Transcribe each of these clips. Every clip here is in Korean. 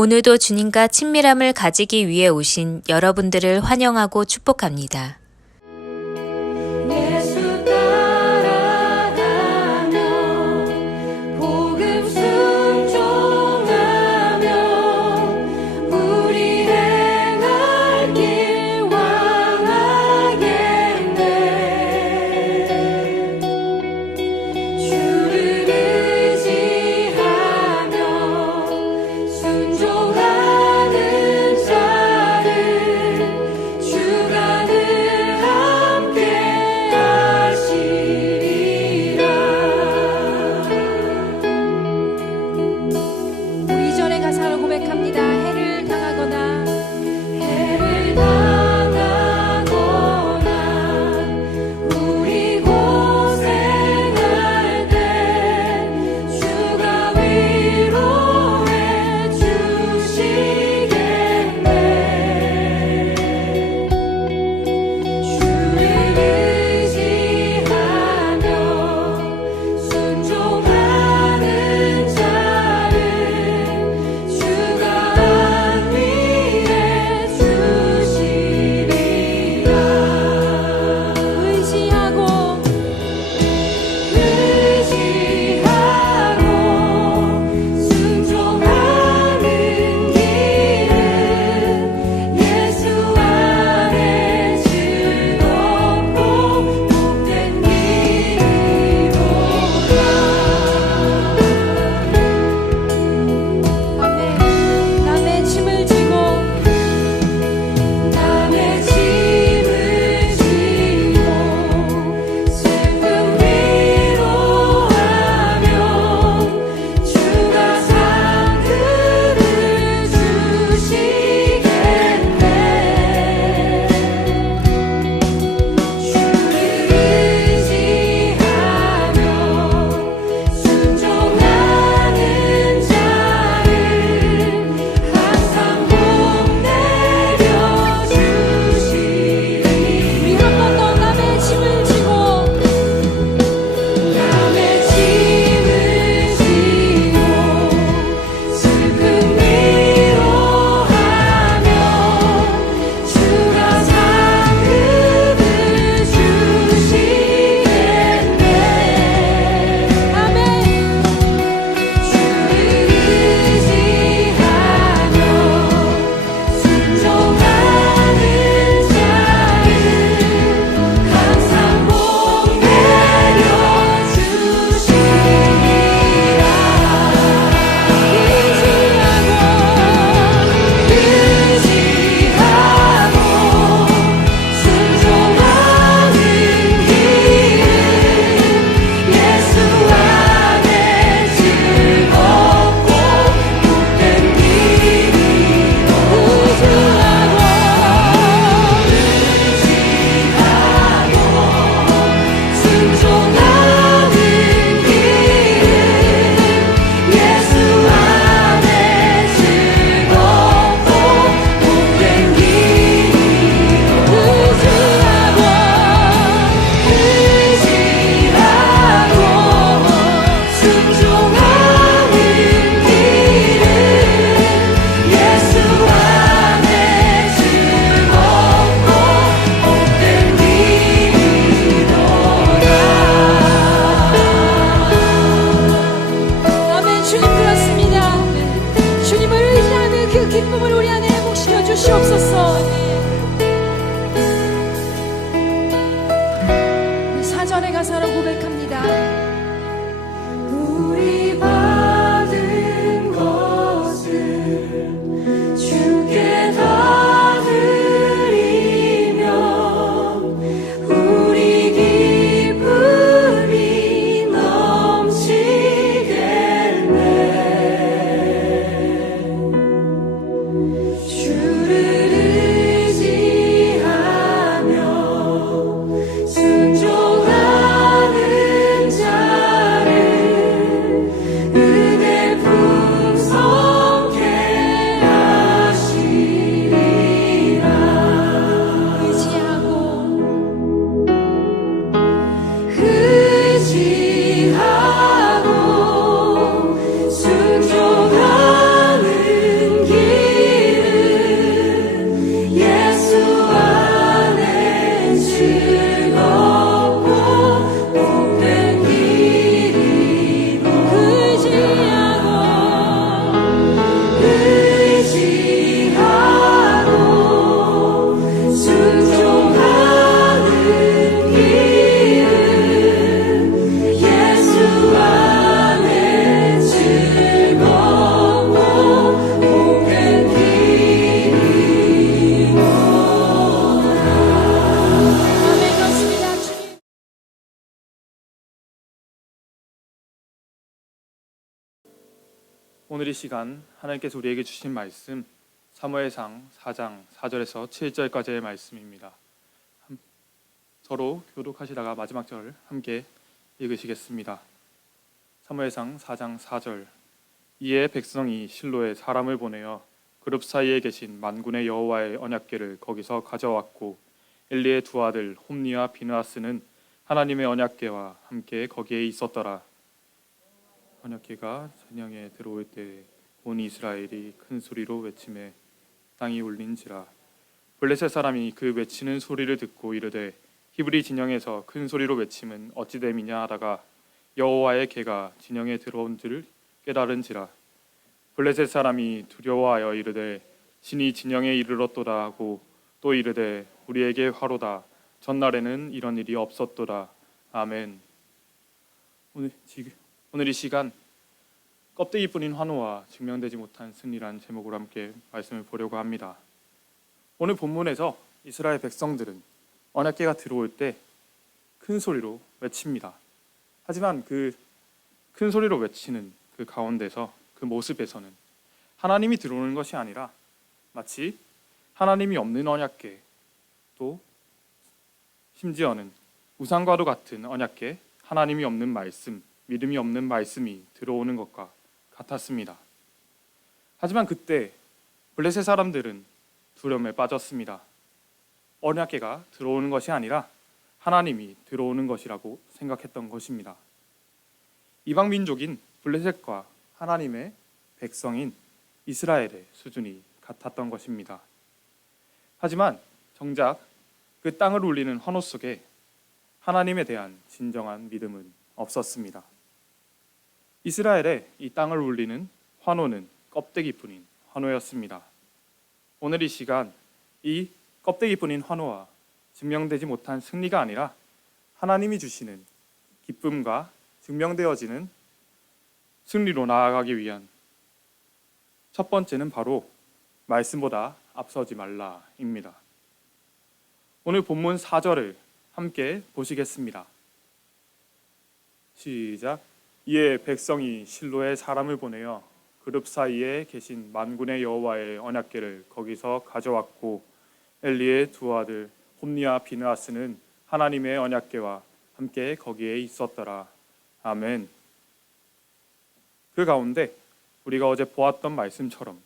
오늘도 주님과 친밀함을 가지기 위해 오신 여러분들을 환영하고 축복합니다. 예수 따라가며 복음 순종하며 우리 행할 길 왕하겠네. 주를 의지하며 순종하는 자를 주가 늘 함께 하시리라. 우리 이전의 가사로 고백합니다. 해를 당하거나 우리 고생할 때 주가 위로해 주시겠네. 주를 의지하며 순종하는 자를 주가 안위해 주시리라. 의지하고 순종하는 길은 예수 안에 즐겁고 복된 길이로다. 아멘. 남의 짐을 지고 슬픔 위로하며 주가 상급을 주시겠네. 주를 의지하며 순종하는 자를 항상 복 내려주시리. 우리 한 번 더 남의 짐을 지고 슬픔 위로하며 주가 상급을 주시겠네. 아멘. 주를 의지하며 순종하는 자를 항상 복 내려주시리라. 의지하고 순종하는 길은 예수 안에 즐겁고 복된 길이로다. 의지하고 순종하는 길은 예수 안에 즐겁고 복된 길이로다. 의지하고 순종하는 길은 예수 안에 즐겁고 복된 길이로다. 아멘. 주님 그렇습니다. 주님을 의지하는 그 기쁨을 우리 안에 회복시켜 주시옵소서. 우리 사절의 가사로 고백합니다. 우리 받은 것을 주께 다 드리며 우리 기쁨이 넘치겠네. 주를 오늘 이 시간 하나님께서 우리에게 주신 말씀 사무엘상 4장 4절에서 7절까지의 말씀입니다. 서로 교독하시다가 마지막 절 함께 읽으시겠습니다. 사무엘상 4장 4절. 이에 백성이 실로에 사람을 보내어 그룹 사이에 계신 만군의 여호와의 언약궤를 거기서 가져왔고 엘리의 두 아들 홈니와 비느하스는 하나님의 언약궤와 함께 거기에 있었더라. 언약궤가 전령에 들어올 때 온 이스라엘이 큰 소리로 외치매 땅이 울린지라. 블레셋 사람이 그 외치는 소리를 듣고 이르되 히브리 진영에서 큰 소리로 외침은 어찌 됨이냐 하다가 여호와의 궤가 진영에 들어온 줄 깨달은지라. 블레셋 사람이 두려워하여 이르되 신이 진영에 이르렀도다 하고 또 이르되 우리에게 화로다. 전날에는 이런 일이 없었도다. 아멘. 오늘 이 시간 껍데기뿐인 환호와 증명되지 못한 승리라는 제목으로 함께 말씀을 보려고 합니다. 오늘 본문에서 이스라엘 백성들은 언약궤가 들어올 때 큰 소리로 외칩니다. 하지만 그 큰 소리로 외치는 그 가운데서 그 모습에서는 하나님이 들어오는 것이 아니라 마치 하나님이 없는 언약궤, 또 심지어는 우상과도 같은 언약궤, 하나님이 없는 말씀, 믿음이 없는 말씀이 들어오는 것과 같았습니다. 하지만 그때 블레셋 사람들은 두려움에 빠졌습니다. 언약궤가 들어오는 것이 아니라 하나님이 들어오는 것이라고 생각했던 것입니다. 이방 민족인 블레셋과 하나님의 백성인 이스라엘의 수준이 같았던 것입니다. 하지만 정작 그 땅을 울리는 환호 속에 하나님에 대한 진정한 믿음은 없었습니다. 이스라엘의 이 땅을 울리는 환호는 껍데기뿐인 환호였습니다. 오늘 이 시간 이 껍데기뿐인 환호와 증명되지 못한 승리가 아니라 하나님이 주시는 기쁨과 증명되어지는 승리로 나아가기 위한 첫 번째는 바로 말씀보다 앞서지 말라입니다. 오늘 본문 4절을 함께 보시겠습니다. 시작. 이에 백성이 실로에 사람을 보내어 그룹 사이에 계신 만군의 여호와의 언약궤를 거기서 가져왔고 엘리의 두 아들 홈니와 비느하스는 하나님의 언약궤와 함께 거기에 있었더라. 아멘. 그 가운데 우리가 어제 보았던 말씀처럼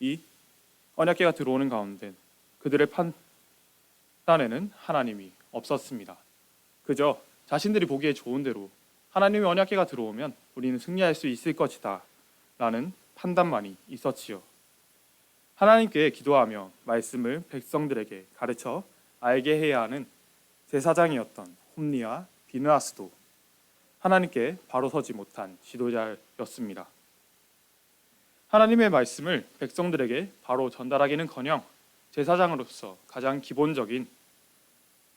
이 언약궤가 들어오는 가운데 그들의 판단에는 하나님이 없었습니다. 그저 자신들이 보기에 좋은 대로 하나님의 언약궤가 들어오면 우리는 승리할 수 있을 것이다 라는 판단만이 있었지요. 하나님께 기도하며 말씀을 백성들에게 가르쳐 알게 해야 하는 제사장이었던 홈니와 비느하스도 하나님께 바로 서지 못한 지도자였습니다. 하나님의 말씀을 백성들에게 바로 전달하기는커녕 제사장으로서 가장 기본적인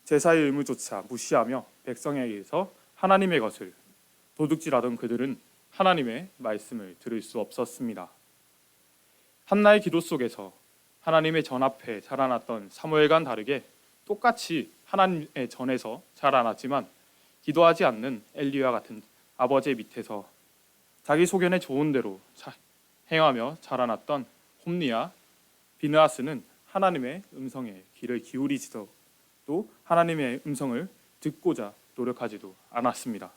제사의 의무조차 무시하며 백성에게서 하나님의 것을 도둑질하던 그들은 하나님의 말씀을 들을 수 없었습니다. 한나의 기도 속에서 하나님의 전 앞에 자라났던 사무엘과는 다르게 똑같이 하나님의 전에서 자라났지만 기도하지 않는 엘리와 같은 아버지의 밑에서 자기 소견에 좋은 대로 행하며 자라났던 홈니와 비느하스는 하나님의 음성에 귀를 기울이지도 또 하나님의 음성을 듣고자 노력하지도 않았습니다.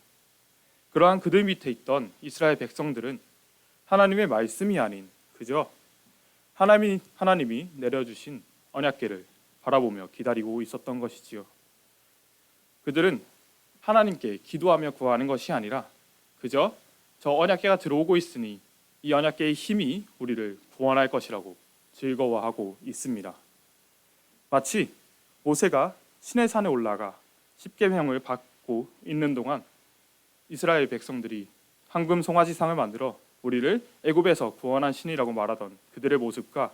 그러한 그들 밑에 있던 이스라엘 백성들은 하나님의 말씀이 아닌 그저 하나님이 내려주신 언약궤를 바라보며 기다리고 있었던 것이지요. 그들은 하나님께 기도하며 구하는 것이 아니라 그저 저 언약궤가 들어오고 있으니 이 언약궤의 힘이 우리를 구원할 것이라고 즐거워하고 있습니다. 마치 모세가 시내산에 올라가 십계명을 받고 있는 동안 이스라엘 백성들이 황금 송아지상을 만들어 우리를 애굽에서 구원한 신이라고 말하던 그들의 모습과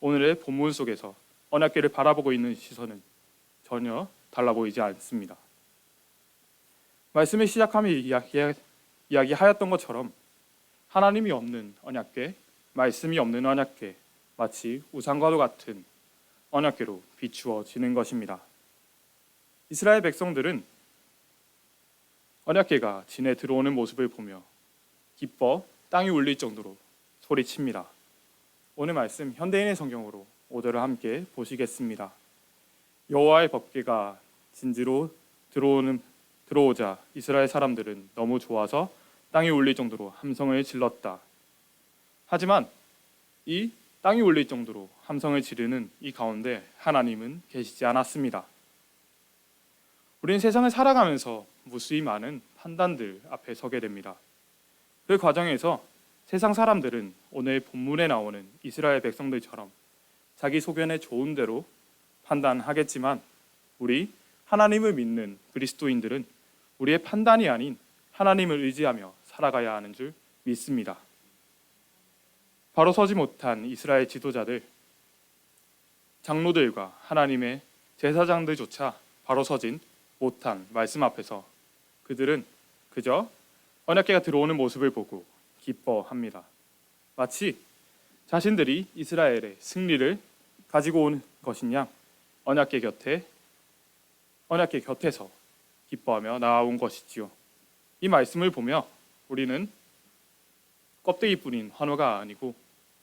오늘의 본문 속에서 언약궤를 바라보고 있는 시선은 전혀 달라 보이지 않습니다. 말씀의 시작함에 이야기하였던 것처럼 하나님이 없는 언약궤, 말씀이 없는 언약궤, 마치 우상과도 같은 언약궤로 비추어지는 것입니다. 이스라엘 백성들은 언약궤가 진에 들어오는 모습을 보며 기뻐 땅이 울릴 정도로 소리칩니다. 오늘 말씀 현대인의 성경으로 5절을 함께 보시겠습니다. 여호와의 법궤가 진지로 들어오자 이스라엘 사람들은 너무 좋아서 땅이 울릴 정도로 함성을 질렀다. 하지만 이 땅이 울릴 정도로 함성을 지르는 이 가운데 하나님은 계시지 않았습니다. 우리는 세상을 살아가면서 무수히 많은 판단들 앞에 서게 됩니다. 그 과정에서 세상 사람들은 오늘 본문에 나오는 이스라엘 백성들처럼 자기 소견에 좋은 대로 판단하겠지만 우리 하나님을 믿는 그리스도인들은 우리의 판단이 아닌 하나님을 의지하며 살아가야 하는 줄 믿습니다. 바로 서지 못한 이스라엘 지도자들, 장로들과 하나님의 제사장들조차 바로 서진 못한 말씀 앞에서 그들은 그저 언약궤가 들어오는 모습을 보고 기뻐합니다. 마치 자신들이 이스라엘의 승리를 가지고 온 것인 양 언약궤 곁에서 기뻐하며 나아온 것이지요. 이 말씀을 보며 우리는 껍데기뿐인 환호가 아니고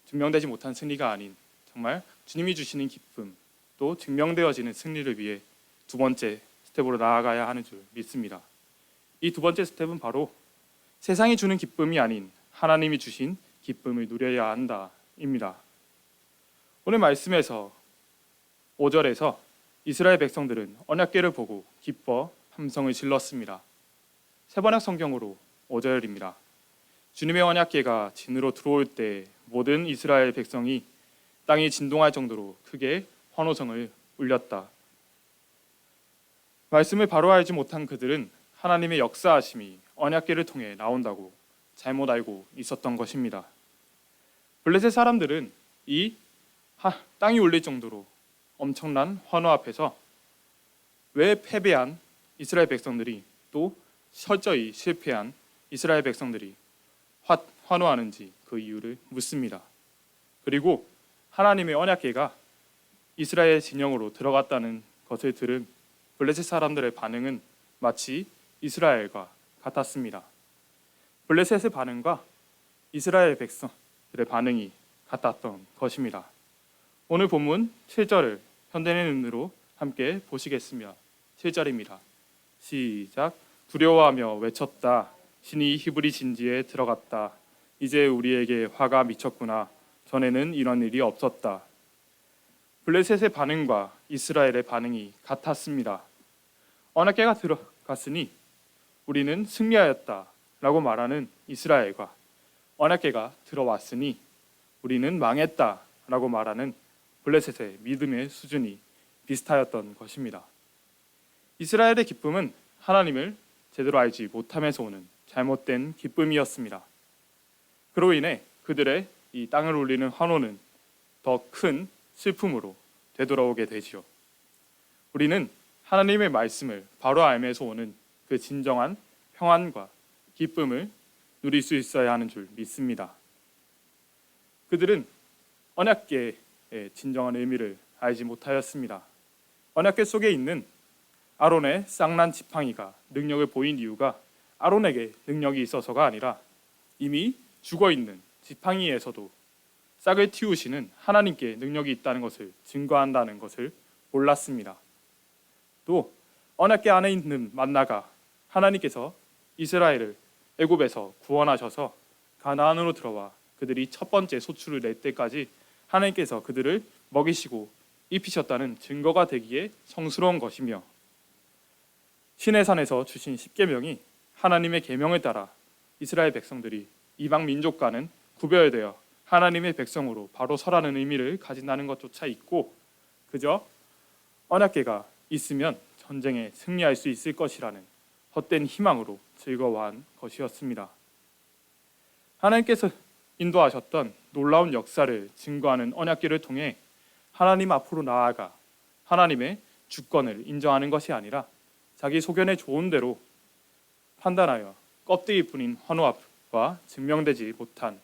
증명되지 못한 승리가 아닌 정말 주님이 주시는 기쁨 또 증명되어지는 승리를 위해 두 번째 스텝으로 나아가야 하는 줄 믿습니다. 이 두 번째 스텝은 바로 세상이 주는 기쁨이 아닌 하나님이 주신 기쁨을 누려야 한다입니다. 오늘 말씀에서 5절에서 이스라엘 백성들은 언약궤를 보고 기뻐 함성을 질렀습니다. 세번역 성경으로 5절입니다. 주님의 언약궤가 진으로 들어올 때 모든 이스라엘 백성이 땅이 진동할 정도로 크게 환호성을 울렸다. 말씀을 바로 알지 못한 그들은 하나님의 역사하심이 언약궤를 통해 나온다고 잘못 알고 있었던 것입니다. 블레셋 사람들은 이 땅이 울릴 정도로 엄청난 환호 앞에서 왜 패배한 이스라엘 백성들이 또 철저히 실패한 이스라엘 백성들이 환호하는지 그 이유를 묻습니다. 그리고 하나님의 언약궤가 이스라엘 진영으로 들어갔다는 것을 들은 블레셋 사람들의 반응은 마치 이스라엘과 같았습니다. 블레셋의 반응과 이스라엘 백성들의 반응이 같았던 것입니다. 오늘 본문 7절을 현대인의 눈으로 함께 보시겠습니다. 7절입니다. 시작. 두려워하며 외쳤다. 신이 히브리 진지에 들어갔다. 이제 우리에게 화가 미쳤구나. 전에는 이런 일이 없었다. 블레셋의 반응과 이스라엘의 반응이 같았습니다. 언약궤가 들어갔으니 우리는 승리하였다 라고 말하는 이스라엘과 언약궤가 들어왔으니 우리는 망했다 라고 말하는 블레셋의 믿음의 수준이 비슷하였던 것입니다. 이스라엘의 기쁨은 하나님을 제대로 알지 못하면서 오는 잘못된 기쁨이었습니다. 그로 인해 그들의 이 땅을 울리는 환호는 더 큰 슬픔으로 되돌아오게 되지요. 우리는 하나님의 말씀을 바로 알면서 오는 그 진정한 평안과 기쁨을 누릴 수 있어야 하는 줄 믿습니다. 그들은 언약궤의 진정한 의미를 알지 못하였습니다. 언약궤 속에 있는 아론의 쌍난 지팡이가 능력을 보인 이유가 아론에게 능력이 있어서가 아니라 이미 죽어있는 지팡이에서도 싹을 틔우시는 하나님께 능력이 있다는 것을 증거한다는 것을 몰랐습니다. 또 언약궤 안에 있는 만나가 하나님께서 이스라엘을 애굽에서 구원하셔서 가나안으로 들어와 그들이 첫 번째 소출을 낼 때까지 하나님께서 그들을 먹이시고 입히셨다는 증거가 되기에 성스러운 것이며 시내산에서 주신 십계명이 하나님의 계명을 따라 이스라엘 백성들이 이방 민족과는 구별되어 하나님의 백성으로 바로 서라는 의미를 가진다는 것조차 있고 그저 언약궤가 있으면 전쟁에 승리할 수 있을 것이라는 헛된 희망으로 즐거워한 것이었습니다. 하나님께서 인도하셨던 놀라운 역사를 증거하는 언약궤를 통해 하나님 앞으로 나아가 하나님의 주권을 인정하는 것이 아니라 자기 소견에 좋은 대로 판단하여 껍데기뿐인 환호와 증명되지 못한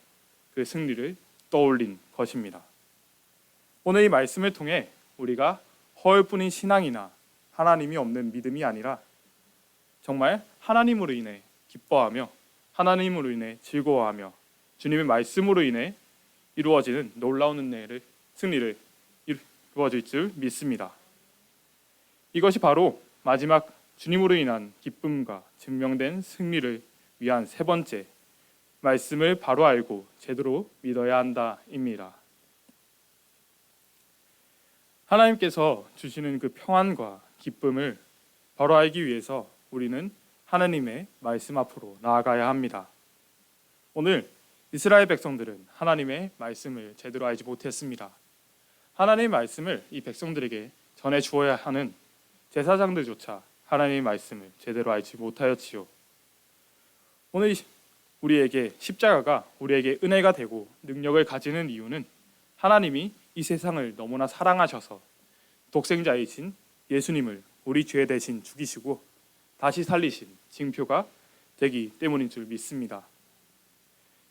그 승리를 떠올린 것입니다. 오늘 이 말씀을 통해 우리가 허울뿐인 신앙이나 하나님이 없는 믿음이 아니라 정말 하나님으로 인해 기뻐하며 하나님으로 인해 즐거워하며 주님의 말씀으로 인해 이루어지는 놀라운 은혜를 승리를 이루어질 줄 믿습니다. 이것이 바로 마지막 주님으로 인한 기쁨과 증명된 승리를 위한 세 번째, 말씀을 바로 알고 제대로 믿어야 한다입니다. 하나님께서 주시는 그 평안과 기쁨을 바로 알기 위해서 우리는 하나님의 말씀 앞으로 나아가야 합니다. 오늘 이스라엘 백성들은 하나님의 말씀을 제대로 알지 못했습니다. 하나님의 말씀을 이 백성들에게 전해 주어야 하는 제사장들조차 하나님의 말씀을 제대로 알지 못하였지요. 오늘 우리에게 십자가가 우리에게 은혜가 되고 능력을 가지는 이유는 하나님이 이 세상을 너무나 사랑하셔서 독생자이신 예수님을 우리 죄 대신 죽이시고 다시 살리신 징표가 되기 때문인 줄 믿습니다.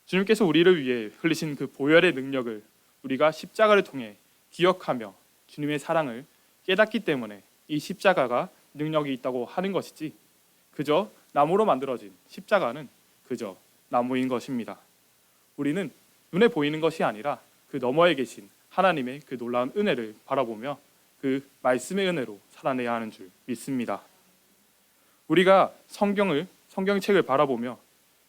주님께서 우리를 위해 흘리신 그 보혈의 능력을 우리가 십자가를 통해 기억하며 주님의 사랑을 깨닫기 때문에 이 십자가가 능력이 있다고 하는 것이지, 그저 나무로 만들어진 십자가는 그저 나무인 것입니다. 우리는 눈에 보이는 것이 아니라 그 너머에 계신 하나님의 그 놀라운 은혜를 바라보며 그 말씀의 은혜로 살아내야 하는 줄 믿습니다. 우리가 성경책을 바라보며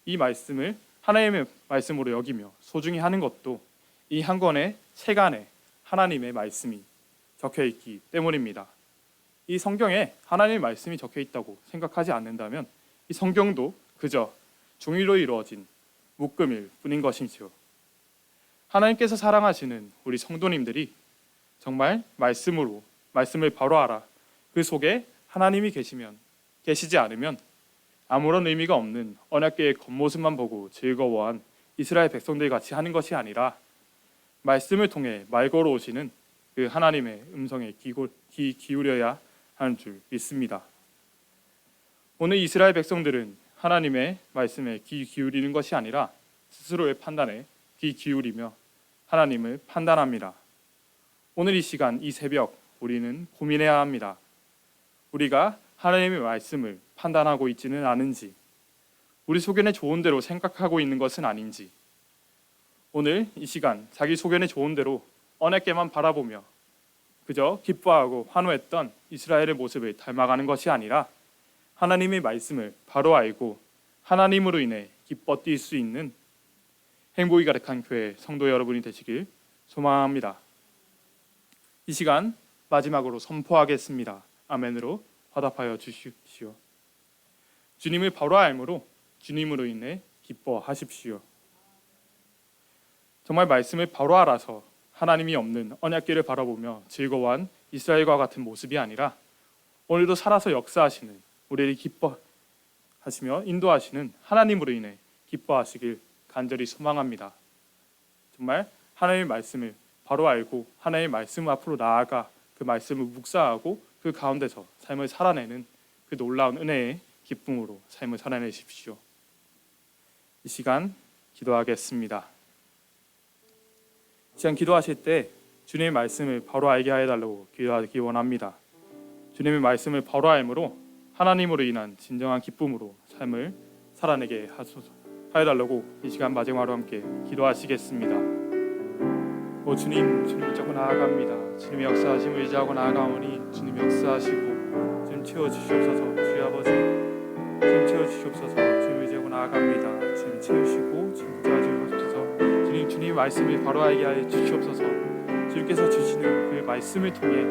이 말씀을 하나님의 말씀으로 여기며 소중히 하는 것도 이 한 권의 책 안에 하나님의 말씀이 적혀 있기 때문입니다. 이 성경에 하나님의 말씀이 적혀 있다고 생각하지 않는다면 이 성경도 그저 종이로 이루어진 묶음일 뿐인 것이지요. 하나님께서 사랑하시는 우리 성도님들이 정말 말씀을 바로 알아 그 속에 하나님이 계시지 않으면 아무런 의미가 없는 언약궤의 겉모습만 보고 즐거워한 이스라엘 백성들 같이 하는 것이 아니라 말씀을 통해 말 걸어오시는 그 하나님의 음성에 귀 기울여야 하는 줄 믿습니다. 오늘 이스라엘 백성들은 하나님의 말씀에 귀 기울이는 것이 아니라 스스로의 판단에 귀 기울이며 하나님을 판단합니다. 오늘 이 시간, 이 새벽 우리는 고민해야 합니다. 우리가 하나님의 말씀을 판단하고 있지는 않은지, 우리 소견에 좋은 대로 생각하고 있는 것은 아닌지, 오늘 이 시간 자기 소견에 좋은 대로 언약궤만 바라보며 그저 기뻐하고 환호했던 이스라엘의 모습을 닮아가는 것이 아니라 하나님의 말씀을 바로 알고 하나님으로 인해 기뻐 뛸 수 있는 행복이 가득한 교회 성도 여러분이 되시길 소망합니다. 이 시간 마지막으로 선포하겠습니다. 아멘으로 화답하여 주십시오. 주님을 바로 알므로 주님으로 인해 기뻐하십시오. 정말 말씀을 바로 알아서 하나님이 없는 언약궤를 바라보며 즐거워한 이스라엘과 같은 모습이 아니라 오늘도 살아서 역사하시는 우리를 기뻐하시며 인도하시는 하나님으로 인해 기뻐하시길 간절히 소망합니다. 정말 하나님의 말씀을 바로 알고 하나님의 말씀 앞으로 나아가 그 말씀을 묵상하고 그 가운데서 삶을 살아내는 그 놀라운 은혜의 기쁨으로 삶을 살아내십시오. 이 시간 기도하겠습니다. 이 시간 기도하실 때 주님의 말씀을 바로 알게 해달라고 기도하기 원합니다. 주님의 말씀을 바로 알므로 하나님으로 인한 진정한 기쁨으로 삶을 살아내게 하여달라고 이 시간 마지막으로 함께 기도하시겠습니다. 주님 붙잡고 나아갑니다. 주님의 역사하심을 의지하고 나아가오니 주님 역사하시고 주님 채워주시옵소서. 주의 아버지 주님 채워주시옵소서. 주님 의지하고 나아갑니다. 주님 채우시고 주님 붙잡아주시옵소서. 주님 말씀을 바로 알게 하여 주시옵소서. 주님께서 주시는 그 말씀을 통해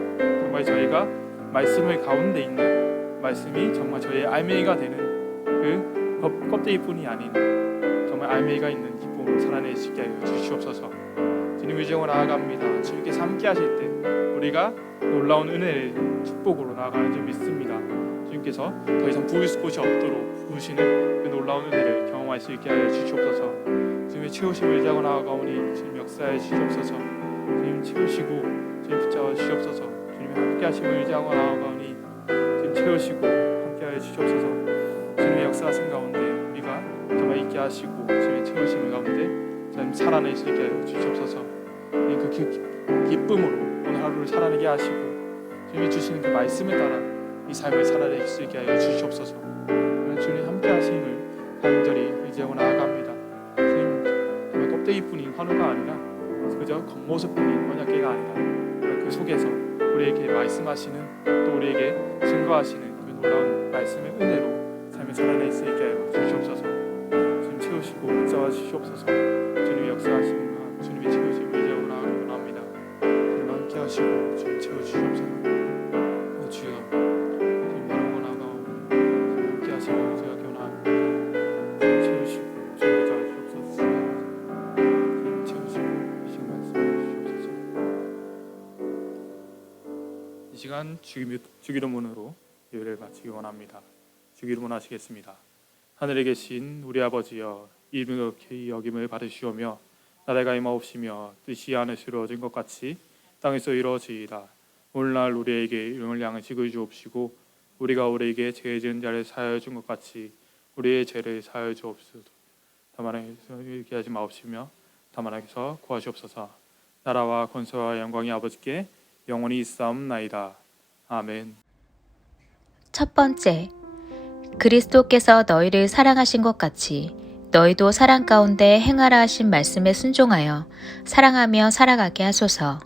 정말 저희가 말씀의 가운데 있는 말씀이 정말 저희의 알맹이가 되는 그 껍데기뿐이 아닌 정말 알맹이가 있는 기쁨으로 살아내시게 하여 주시옵소서. 주님 의지하고 나아갑니다. 주님께서 함께 하실 때 우리가 놀라운 은혜의 축복으로 나아가는 줄 믿습니다. 주님께서 더 이상 부을 곳이 없도록 부으시는 그 놀라운 은혜를 경험할 수 있게 하여 주시옵소서. 주님의 채우심을 의지하고 나아가오니 주님 역사해 주시옵소서. 주님 채우시고 주님 붙잡아 주시옵소서. 주님의 함께 하심을 의지하고 나아가오니 주님 채우시고 함께 하여 주시옵소서. 주님의 역사하심 가운데 우리가 정말 있게 하시고 주님의 채우심을 가운데 주님 살아낼 수 있게 하여 주시옵소서. 그 기쁨으로 오늘 하루를 살아내게 하시고 주님이 주시는 그 말씀을 따라 이 삶을 살아낼 수 있게 하여 주시옵소서. 주님 함께 하심을 간절히 의지하고 나아갑니다. 주님 정말 껍데기뿐인 환호가 아니라 그저 겉모습뿐인 언약궤가 아니라 그 속에서 우리에게 말씀하시는 또 우리에게 증거하시는 그 놀라운 말씀의 은혜로 삶을 살아낼 수 있게 하여 주시옵소서. 주님 채우시고 붙잡아 주시옵소서. 주님의 역사하심과 주님의 채우심을 이제 원합니다. 주님 함께 하시고 주님 채워주시옵소서. 주여 주님 나를 원하고 주님 함께 하시고 제가 견합니다. 주님 채우시고 주님 붙잡아 주시옵소서. 주님 채우시고 이 시간 말씀해 주시옵소서. 이 시간 주기도문으로 예배를 마치기 원합니다. 주기도문 하시겠습니다. 하늘에 계신 우리 아버지여, 이름이 높이 여김을 받으시오며 나라가 임하옵시며 뜻이 하늘에서 이루어진 것 같이 땅에서 이루어지이다. 오늘날 우리에게 일용할 양식을 주옵시고 우리가 우리에게 죄 지은 자를 사하여 준 것 같이 우리의 죄를 사하여 주옵소서. 다만 이렇게 하지 마옵시며 다만 하게서 구하시옵소서. 나라와 권세와 영광이 아버지께 영원히 있사옵나이다. 아멘. 첫 번째, 그리스도께서 너희를 사랑하신 것 같이 너희도 사랑 가운데 행하라 하신 말씀에 순종하여 사랑하며 살아가게 하소서.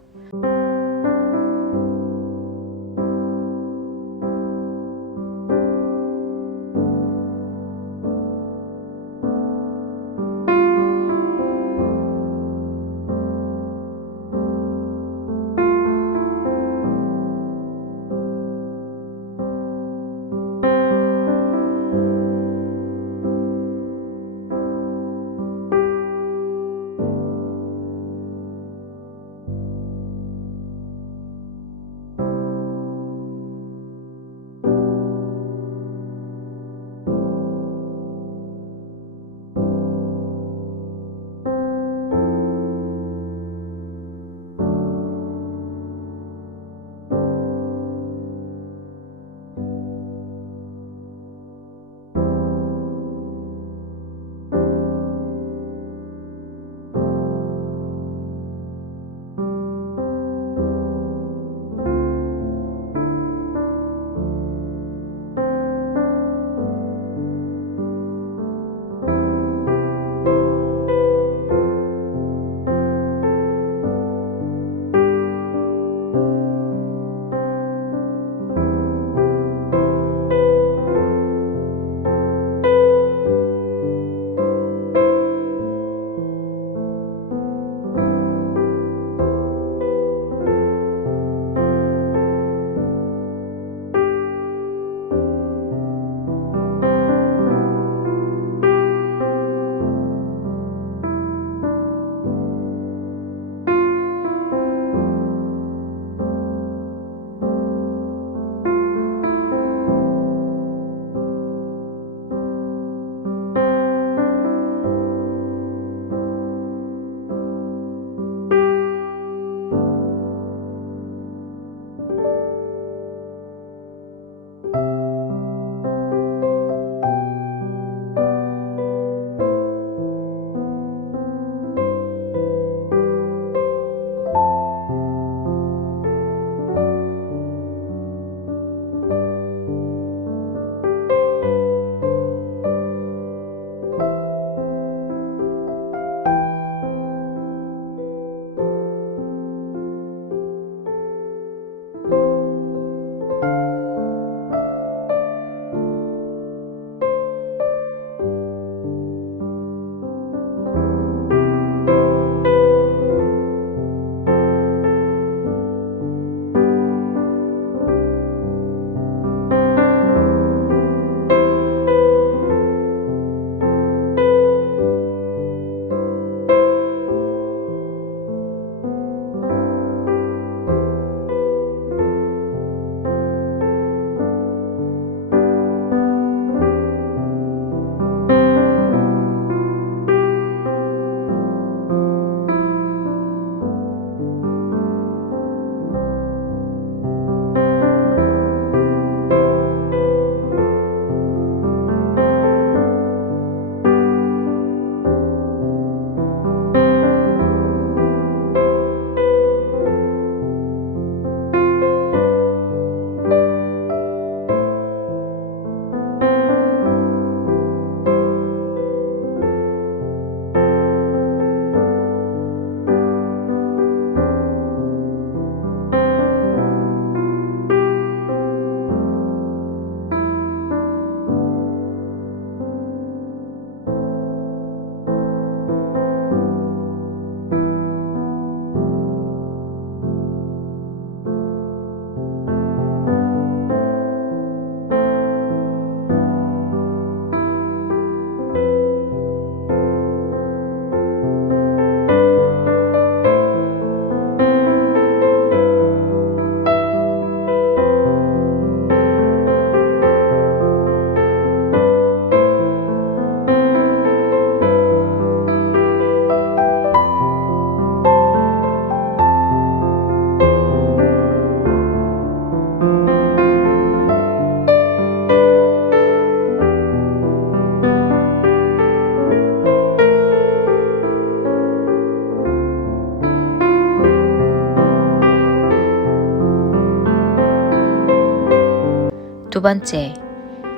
두 번째,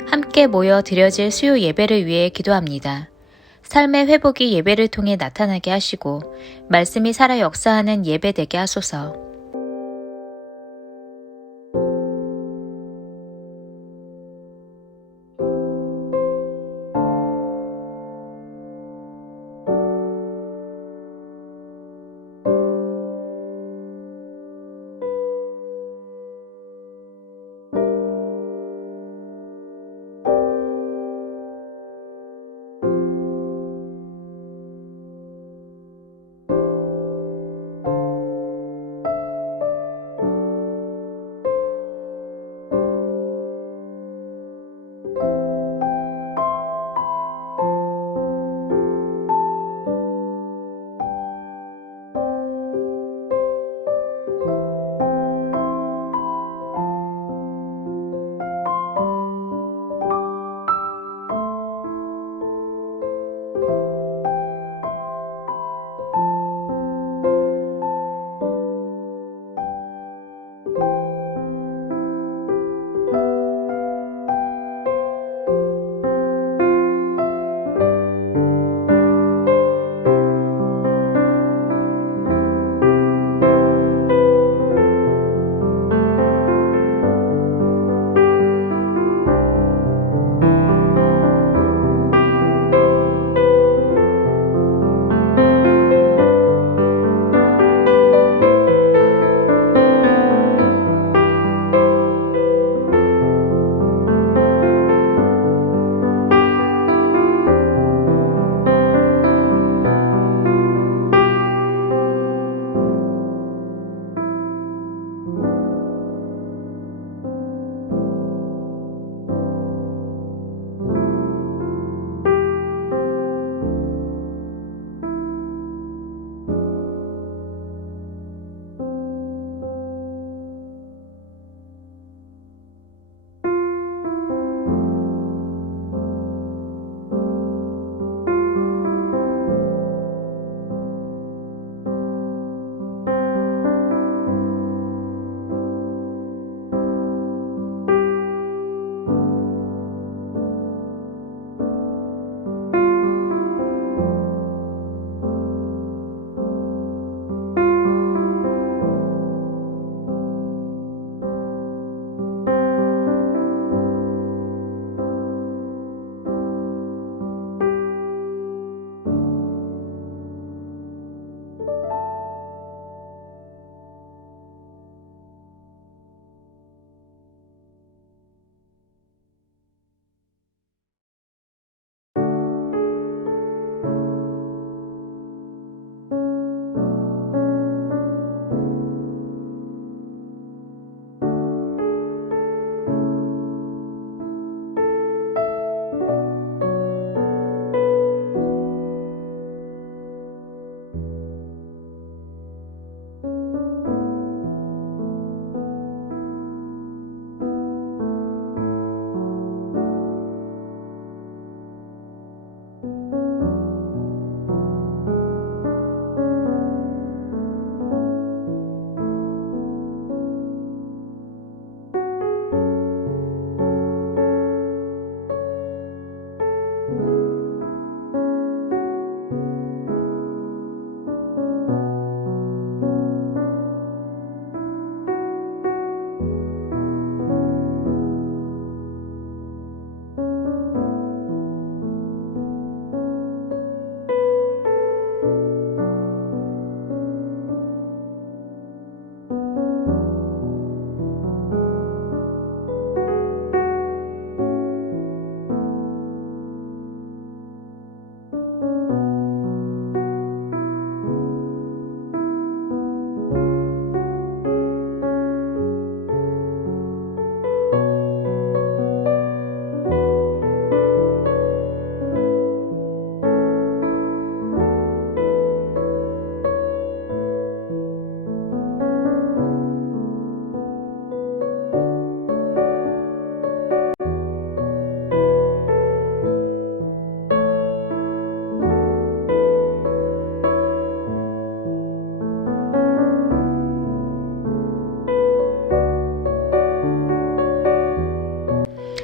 함께 모여 드려질 수요 예배를 위해 기도합니다. 삶의 회복이 예배를 통해 나타나게 하시고 말씀이 살아 역사하는 예배 되게 하소서.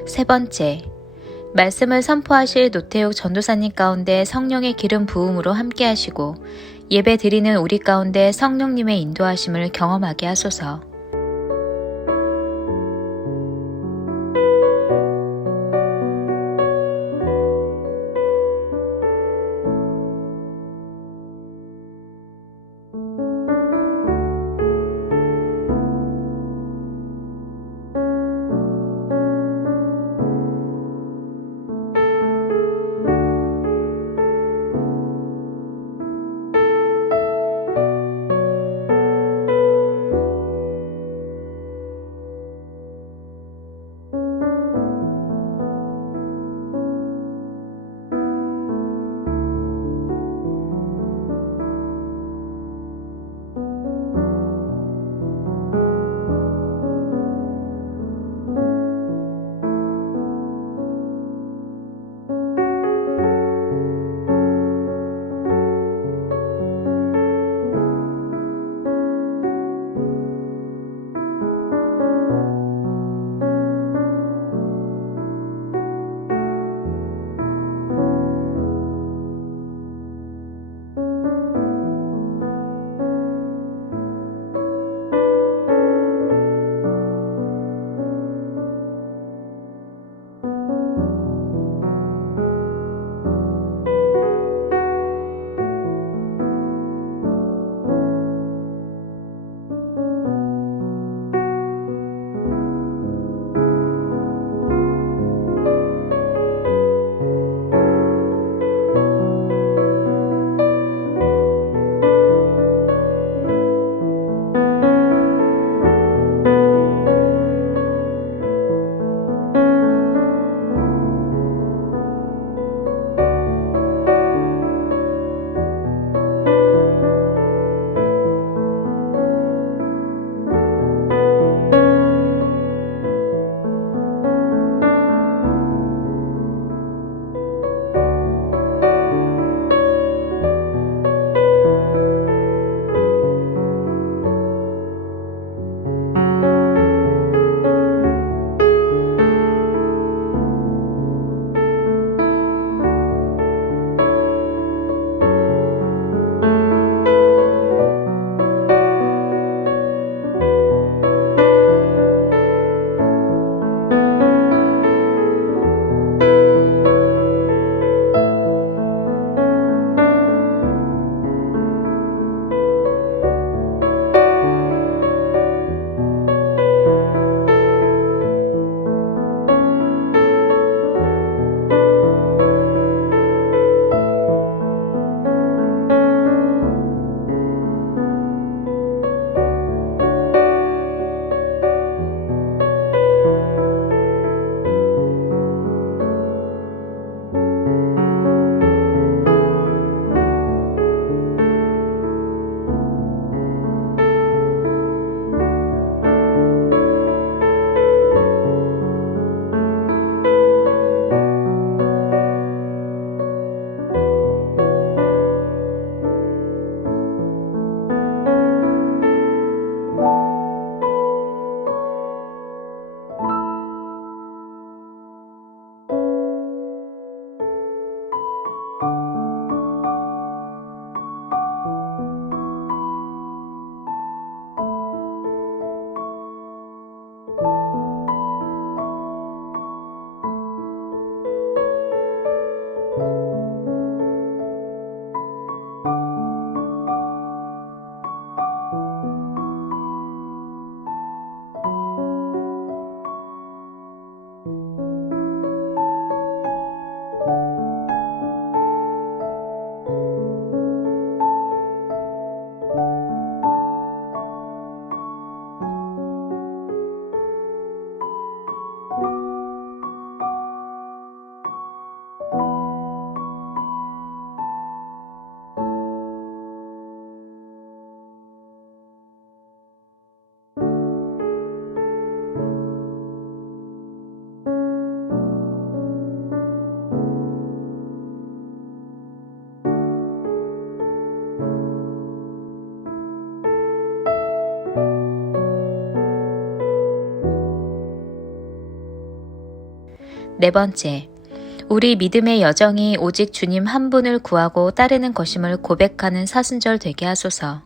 세 번째, 말씀을 선포하실 노태욱 전도사님 가운데 성령의 기름 부음으로 함께 하시고 예배 드리는 우리 가운데 성령님의 인도하심을 경험하게 하소서. 네 번째, 우리 믿음의 여정이 오직 주님 한 분을 구하고 따르는 것임을 고백하는 사순절 되게 하소서.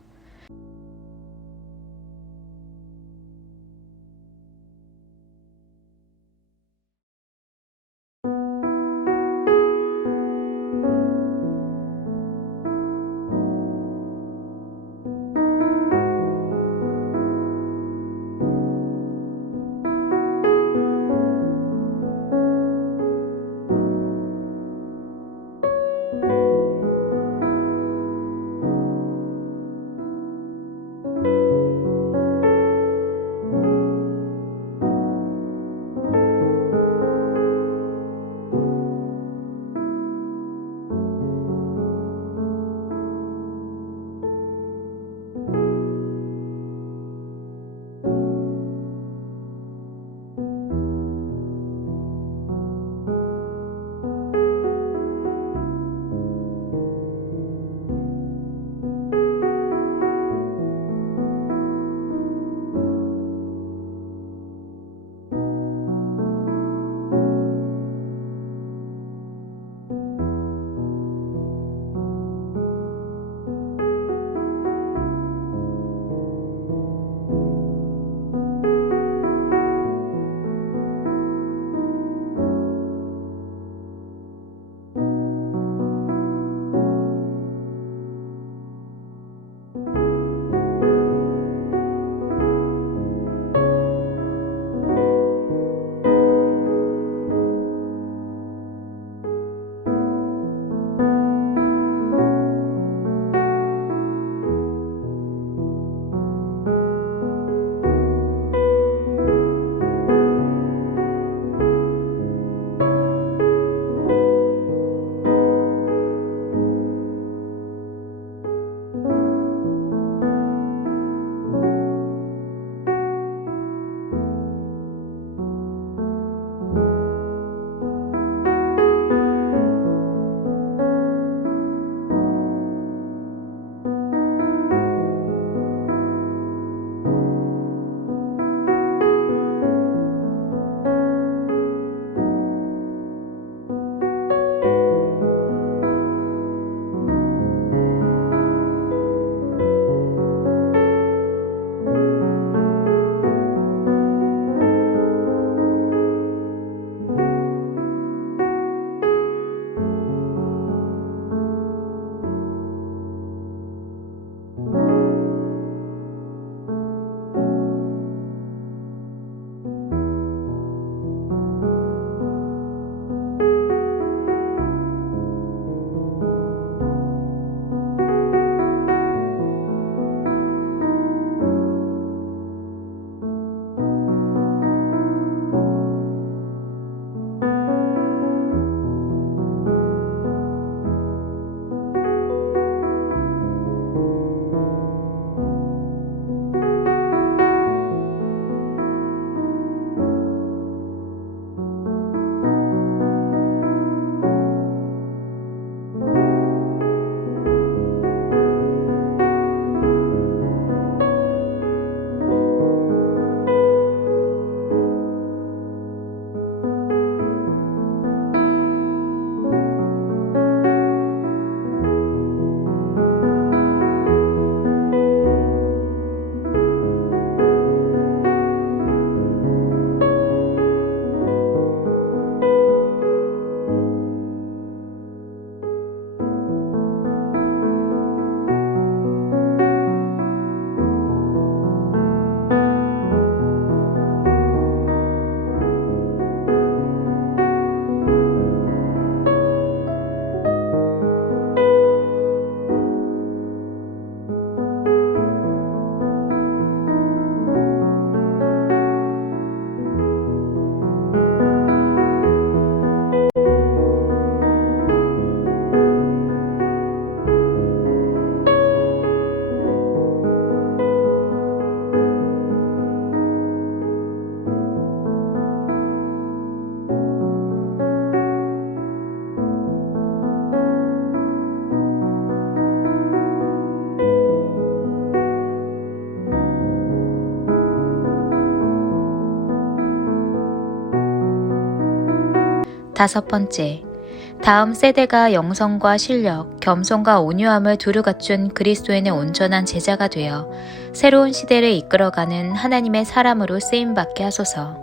5번째, 다음 세대가 영성과 실력, 겸손과 온유함을 두루 갖춘 그리스도인의 온전한 제자가 되어 새로운 시대를 이끌어가는 하나님의 사람으로 쓰임받게 하소서.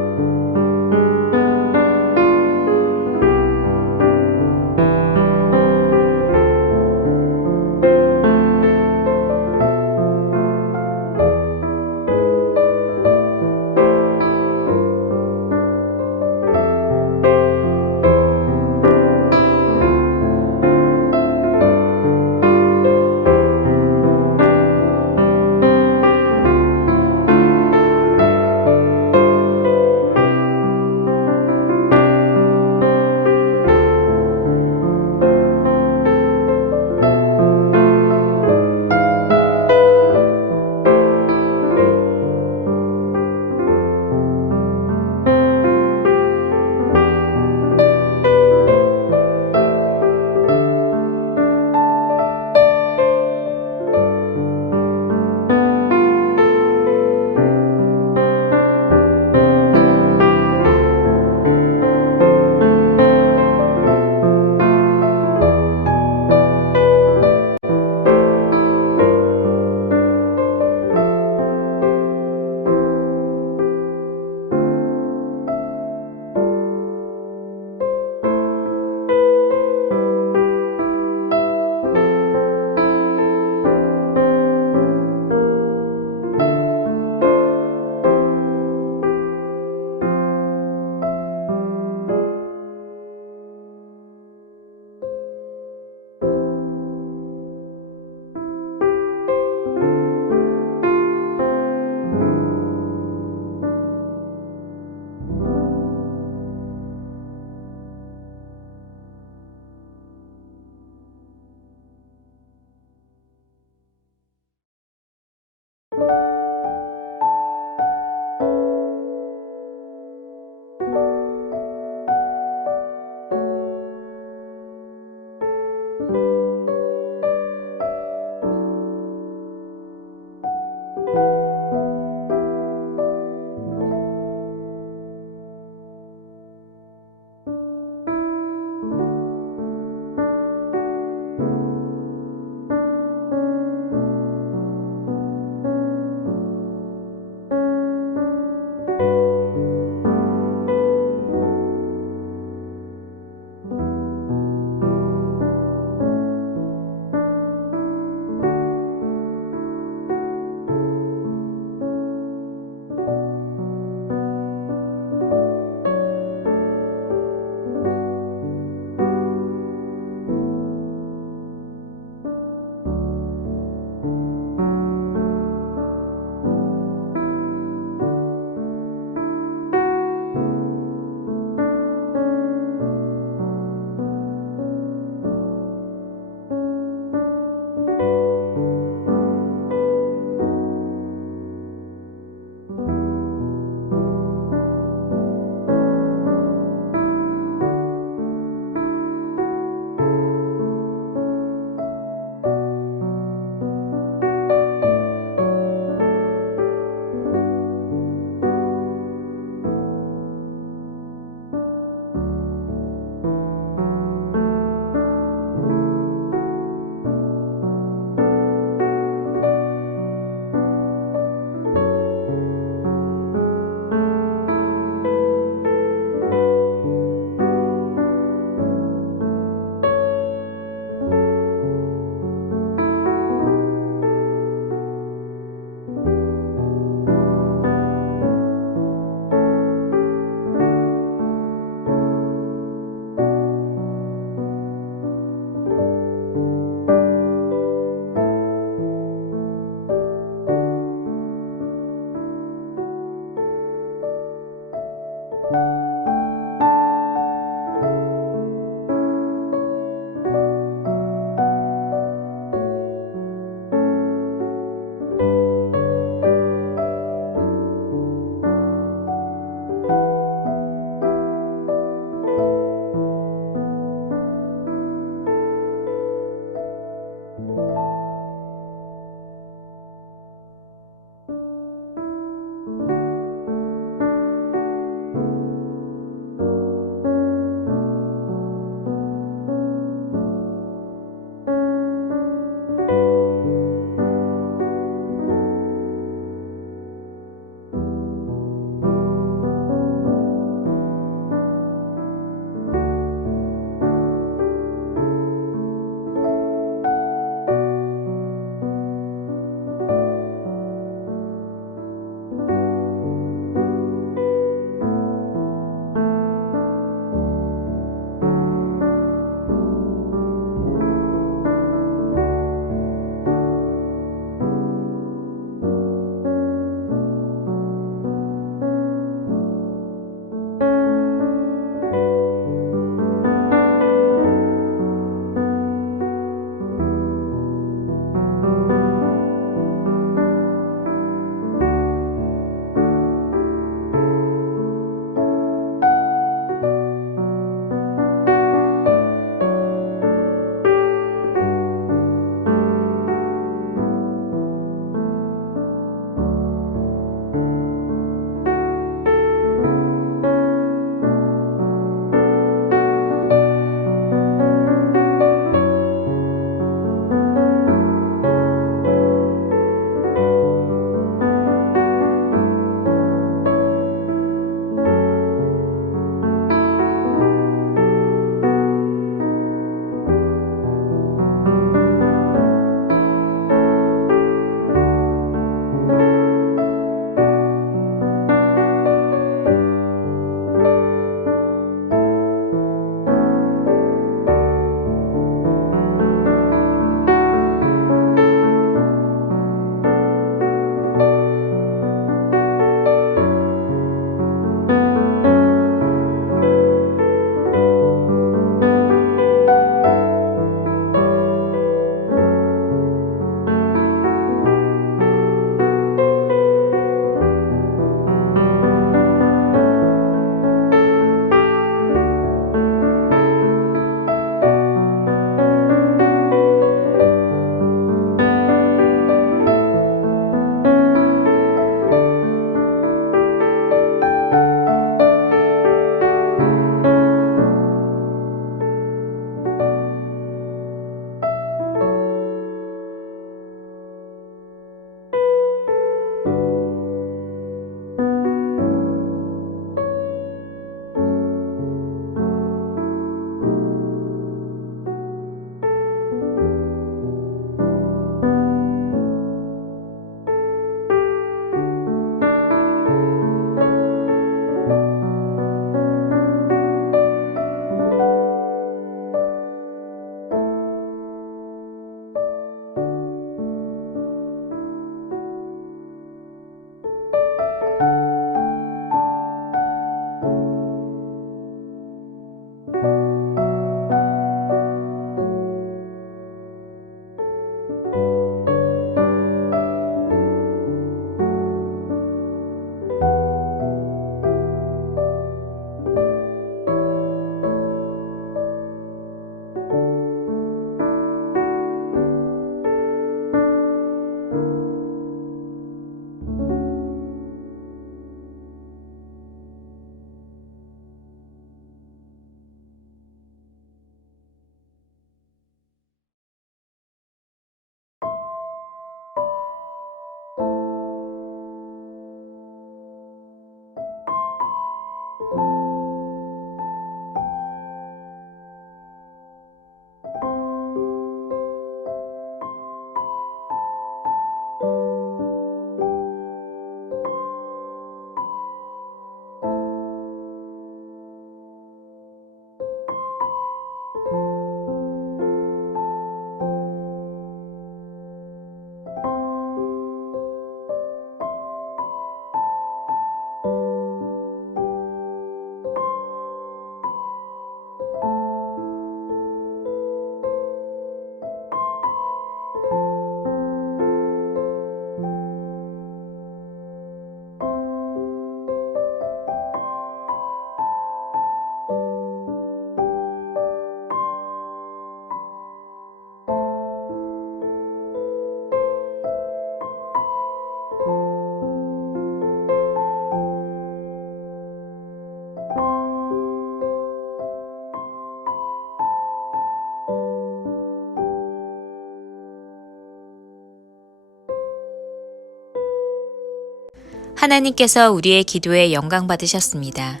하나님께서 우리의 기도에 영광 받으셨습니다.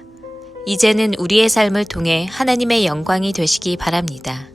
이제는 우리의 삶을 통해 하나님의 영광이 되시기 바랍니다.